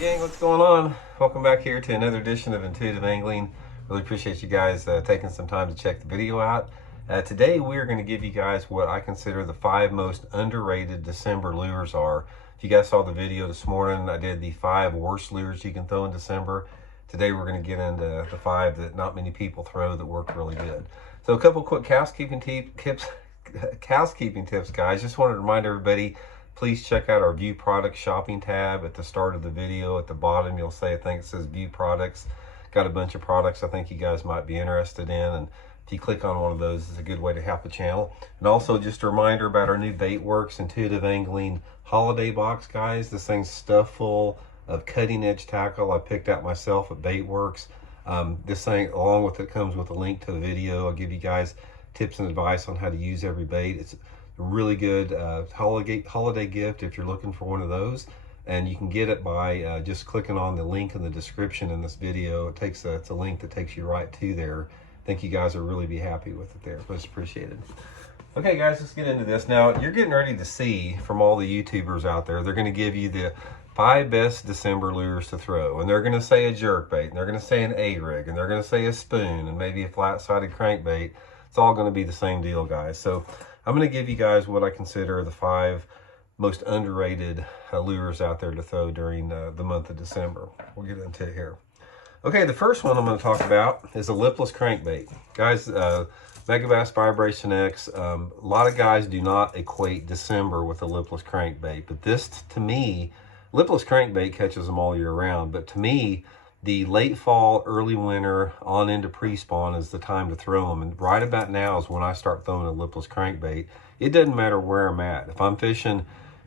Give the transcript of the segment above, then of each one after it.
Gang, what's going on? Welcome back here to another edition of Intuitive Angling. Really appreciate you guys taking some time to check the video out. Today we're going to give you guys what I consider the 5 most underrated December lures are. If you guys saw the video this morning, I did the 5 worst lures you can throw in December. Today we're going to get into the 5 that not many people throw that work really good. So a couple quick housekeeping tips, guys. Just wanted to remind everybody, please check out our View Products shopping tab at the start of the video. At the bottom, you'll see, I think it says View Products. Got a bunch of products I think you guys might be interested in. And if you click on one of those, it's a good way to help the channel. And also just a reminder about our new Baitworks Intuitive Angling Holiday Box, guys. This thing's stuffed full of cutting edge tackle I picked out myself at Baitworks. This thing, along with it, comes with a link to the video. I'll give you guys tips and advice on how to use every bait. It's really good holiday gift if you're looking for one of those, and you can get it by just clicking on the link in the description in this video. It's a link that takes you right to there. I think you guys will really be happy with it there. Most appreciated. Okay guys, let's get into this. Now you're getting ready to see from all the YouTubers out there, they're going to give you the 5 best December lures to throw, and they're going to say a jerkbait, and they're going to say an A-rig, and they're going to say a spoon, and maybe a flat-sided crankbait. It's all going to be the same deal, guys. So I'm going to give you guys what I consider the 5 most underrated lures out there to throw during the month of December. We'll get into it here. Okay, the first one I'm going to talk about is a lipless crankbait. Guys, Megabass Vibration X, a lot of guys do not equate December with a lipless crankbait, but this, to me, lipless crankbait catches them all year round, but to me, the late fall, early winter, on into pre-spawn is the time to throw them. And right about now is when I start throwing a lipless crankbait. It doesn't matter where I'm at. If I'm fishing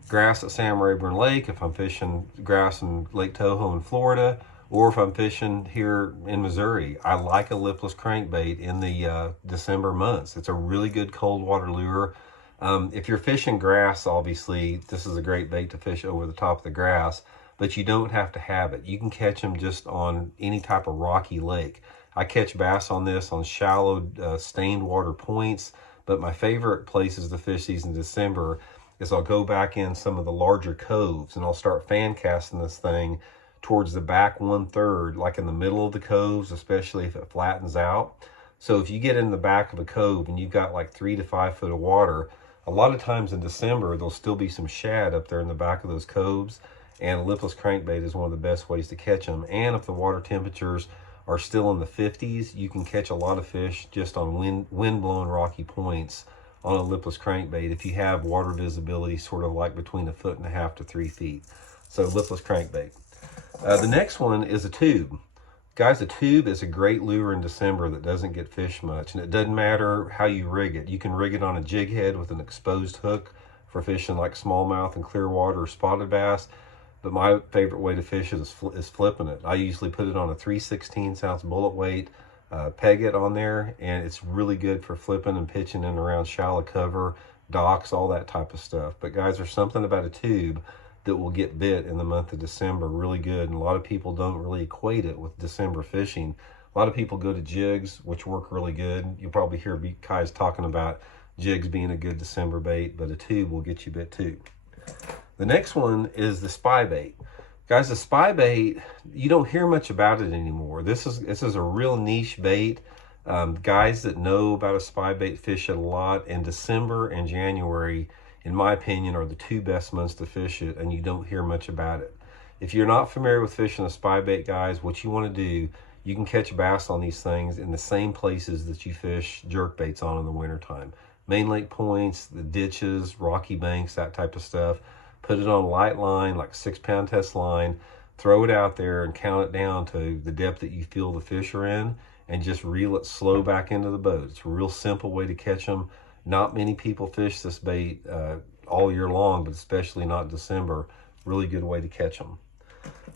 grass at Sam Rayburn Lake, if I'm fishing grass in Lake Toho in Florida, or if I'm fishing here in Missouri, I like a lipless crankbait in the December months. It's a really good cold water lure. If you're fishing grass, obviously, this is a great bait to fish over the top of the grass, but you don't have to have it. You can catch them just on any type of rocky lake. I catch bass on this on shallow stained water points, but my favorite places to fish these in December is I'll go back in some of the larger coves and I'll start fan casting this thing towards the back 1/3, like in the middle of the coves, especially if it flattens out. So if you get in the back of a cove and you've got like 3 to 5 foot of water, a lot of times in December, there'll still be some shad up there in the back of those coves. And a lipless crankbait is one of the best ways to catch them. And if the water temperatures are still in the 50s, you can catch a lot of fish just on wind-blown rocky points on a lipless crankbait if you have water visibility sort of like between 1.5 feet to 3 feet. So lipless crankbait. The next one is a tube. Guys, a tube is a great lure in December that doesn't get fished much, and it doesn't matter how you rig it. You can rig it on a jig head with an exposed hook for fishing like smallmouth and clear water or spotted bass. But my favorite way to fish is flipping it. I usually put it on a 3/16 ounce bullet weight, peg it on there, and it's really good for flipping and pitching in around shallow cover, docks, all that type of stuff. But guys, there's something about a tube that will get bit in the month of December really good, and a lot of people don't really equate it with December fishing. A lot of people go to jigs, which work really good. You'll probably hear guys talking about jigs being a good December bait, but a tube will get you bit too. The next one is the spy bait. Guys, the spy bait, you don't hear much about it anymore. This is a real niche bait. Guys that know about a spy bait fish it a lot, and December and January, in my opinion, are the 2 best months to fish it, and you don't hear much about it. If you're not familiar with fishing a spy bait, guys, what you want to do, you can catch bass on these things in the same places that you fish jerk baits on in the wintertime. Main lake points, the ditches, rocky banks, that type of stuff. Put it on a light line, like 6-pound test line, throw it out there and count it down to the depth that you feel the fish are in, and just reel it slow back into the boat. It's a real simple way to catch them. Not many people fish this bait all year long, but especially not December. Really good way to catch them.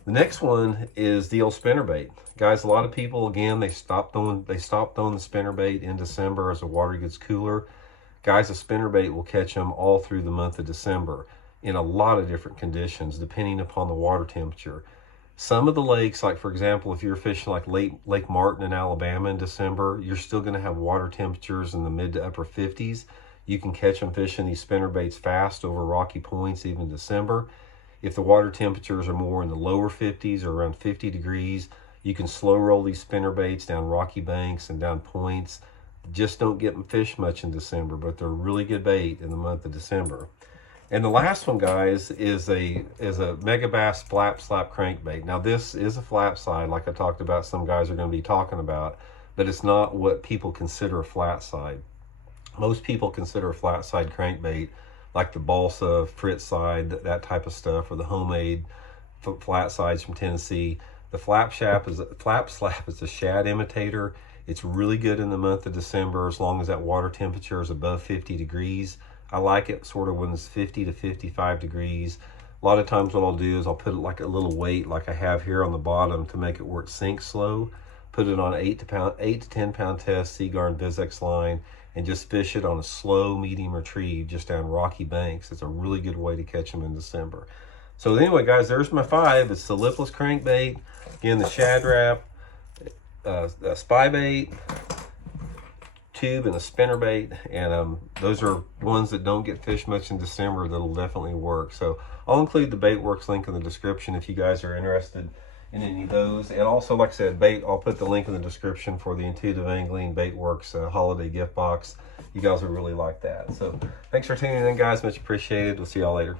The next one is the old spinnerbait. Guys, a lot of people, again, they stopped throwing the spinnerbait in December as the water gets cooler. Guys, a spinnerbait will catch them all through the month of December in a lot of different conditions, depending upon the water temperature. Some of the lakes, like for example, if you're fishing like Lake Martin in Alabama in December, you're still going to have water temperatures in the mid to upper 50s. You can catch them fishing these spinnerbaits fast over rocky points, even December. If the water temperatures are more in the lower 50s or around 50 degrees, you can slow roll these spinner baits down rocky banks and down points. Just don't get them fish much in December, but they're really good bait in the month of December. And the last one, guys, is a Megabass Flap Slap crankbait. Now this is a flap side, like I talked about, some guys are going to be talking about, but it's not what people consider a flat side. Most people consider a flat side crankbait like the balsa, Fritz side, that type of stuff, or the homemade flat sides from Tennessee. The flap slap is a shad imitator. It's really good in the month of December as long as that water temperature is above 50 degrees. I like it sort of when it's 50 to 55 degrees. A lot of times what I'll do is I'll put like a little weight like I have here on the bottom to make it where it sinks slow. Put it on 8 to 10 pound test Seaguar Vizex line and just fish it on a slow medium retrieve just down rocky banks. It's a really good way to catch them in December. So anyway, guys, there's my 5. It's the lipless crankbait, again the Shad Rap, a spy bait, tube, and a spinner bait, and those are ones that don't get fish much in December that'll definitely work. So I'll include the Baitworks link in the description if you guys are interested in any of those. And also, like I said, bait, I'll put the link in the description for the Intuitive Angling Baitworks holiday gift box. You guys will really like that. So thanks for tuning in, guys. Much appreciated. We'll see y'all later.